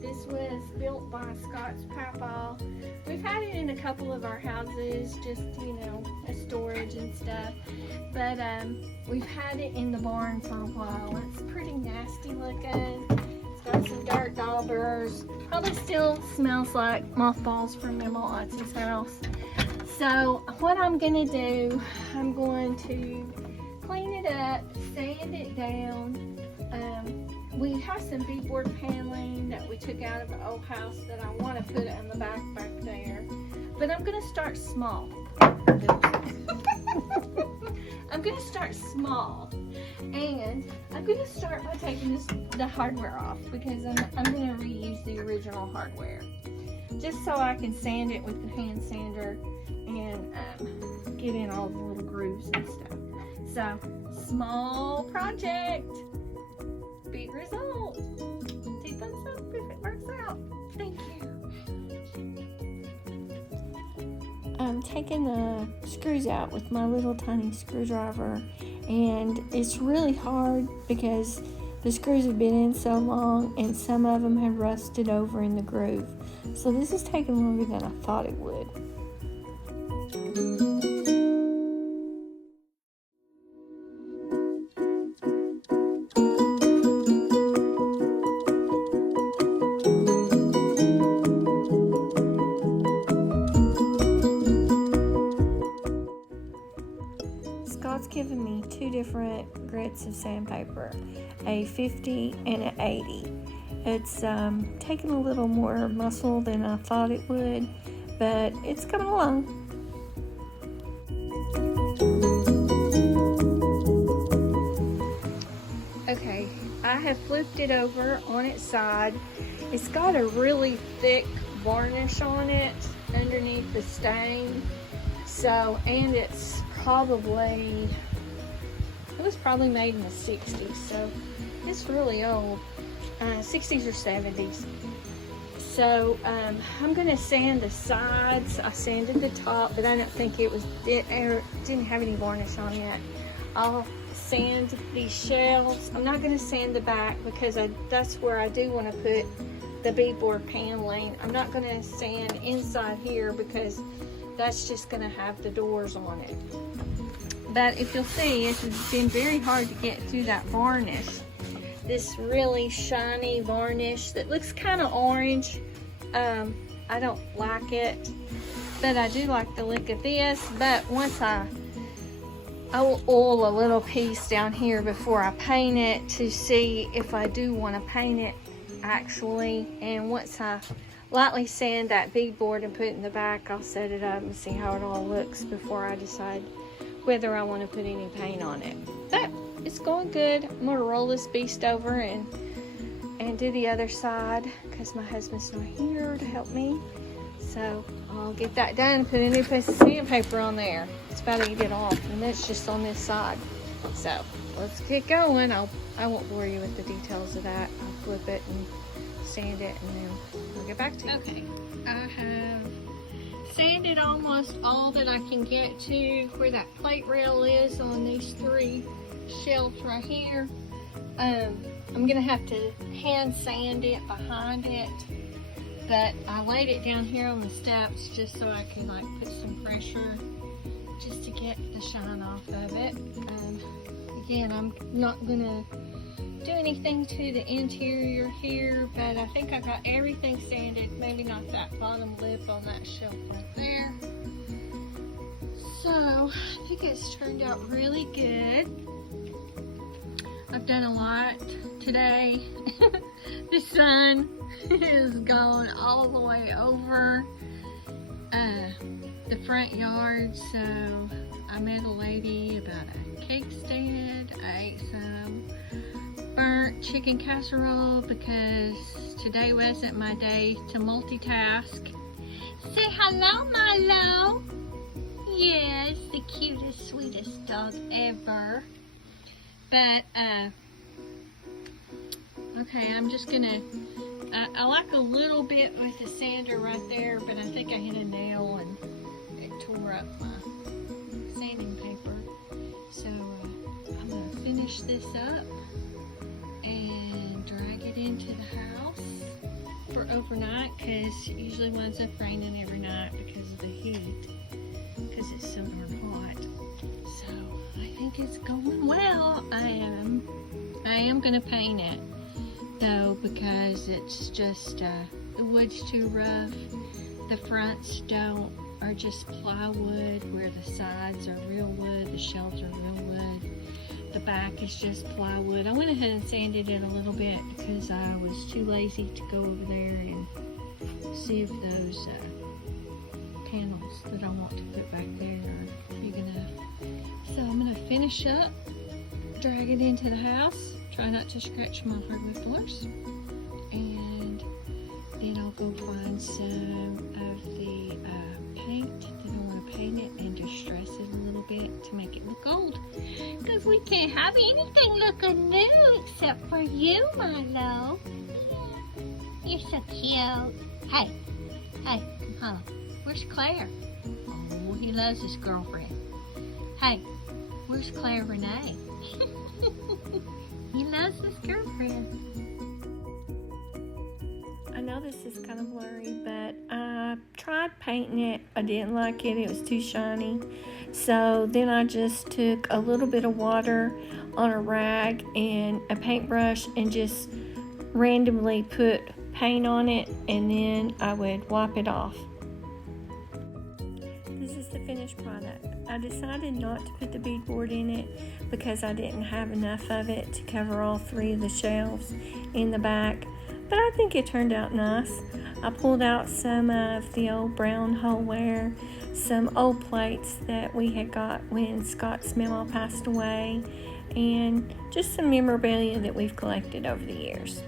This was built by Scott's papa. We've had it in a couple of our houses, just, you know, as storage and stuff. But we've had it in the barn for a while. It's pretty nasty looking. It's got some dirt daubers. Probably still smells like mothballs from Mama Otzi's house. So what I'm gonna do, I'm going to clean it up, sand it down. We have some beadboard paneling that we took out of the old house that I want to put it in the back there. But I'm gonna start small. I'm gonna start small, and I'm gonna start by taking the hardware off, because I'm gonna reuse the original hardware, just so I can sand it with the hand sander and get in all the little grooves and stuff. So, small project, big result. 2 thumbs up if it works out. Thank you. I'm taking the screws out with my little tiny screwdriver, and it's really hard because the screws have been in so long and some of them have rusted over in the groove. So this is taking longer than I thought it would. Scott's given me 2 different grits of sandpaper, a 50 and an 80. It's taking a little more muscle than I thought it would, but it's coming along. Okay, I have flipped it over on its side. It's got a really thick varnish on it underneath the stain. So, and it was probably made in the 60s, so it's really old, 60s or 70s. So I'm gonna sand the sides. I sanded the top, but I don't think it didn't have any varnish on it. I'll sand these shelves. I'm not gonna sand the back because that's where I do want to put the beadboard paneling. I'm not gonna sand inside here because that's just going to have the doors on it. But if you'll see, it's been very hard to get through that varnish. This really shiny varnish that looks kind of orange. I don't like it, but I do like the look of this. But once I will oil a little piece down here before I paint it to see if I do want to paint it actually. And once I lightly sand that beadboard and put it in the back, I'll set it up and see how it all looks before I decide whether I want to put any paint on it. But it's going good. I'm going to roll this beast over and do the other side because my husband's not here to help me. So I'll get that done and put a new piece of sandpaper on there. It's about to eat it off, and that's just on this side. So let's get going. I won't bore you with the details of that. I'll flip it and sand it, and then I'll get back to you. Okay, I have sanded almost all that I can get to where that plate rail is on these 3 shelves right here. I'm gonna have to hand sand it behind it, but I laid it down here on the steps just so I could like put some pressure just to get the shine off of it. Again, I'm not gonna do anything to the interior here, but I think I got everything sanded, maybe not that bottom lip on that shelf right there. So I think it's turned out really good. I've done a lot today. The sun is gone all the way over the front yard, so I met a lady about a cake stand. I ate some burnt chicken casserole because today wasn't my day to multitask. Say hello, Milo. Yes, the cutest, sweetest dog ever. But, okay, I'm just gonna, I like a little bit with the sander right there, but I think I hit a nail and it tore up my sanding paper. So, I'm gonna finish this up and drag it into the house overnight because it usually winds up raining every night because of the heat, because it's so darn hot. So I think it's going well. I am gonna paint it though, because it's just the wood's too rough. The fronts are just plywood, where the sides are real wood, the shelves are real wood. The back is just plywood. I went ahead and sanded it a little bit because I was too lazy to go over there and see if those panels that I want to put back there are big enough. So I'm gonna finish up, drag it into the house, try not to scratch my hardwood floors, and then I'll go find some of the paint that I want to paint it and distress it a little bit to make it look old. Because we can't have anything looking new except for you, Milo. You're so cute. Hey, come home. Where's Claire? Oh, he loves his girlfriend. Hey, where's Claire Renee? He loves his girlfriend. I know this is kind of blurry, but I tried painting it. I didn't like it. It was too shiny. So then I just took a little bit of water on a rag and a paintbrush and just randomly put paint on it, and then I would wipe it off. This is the finished product. I decided not to put the beadboard in it because I didn't have enough of it to cover all 3 of the shelves in the back. But I think it turned out nice. I pulled out some of the old brown wholeware, some old plates that we had got when Scott's mama passed away, and just some memorabilia that we've collected over the years.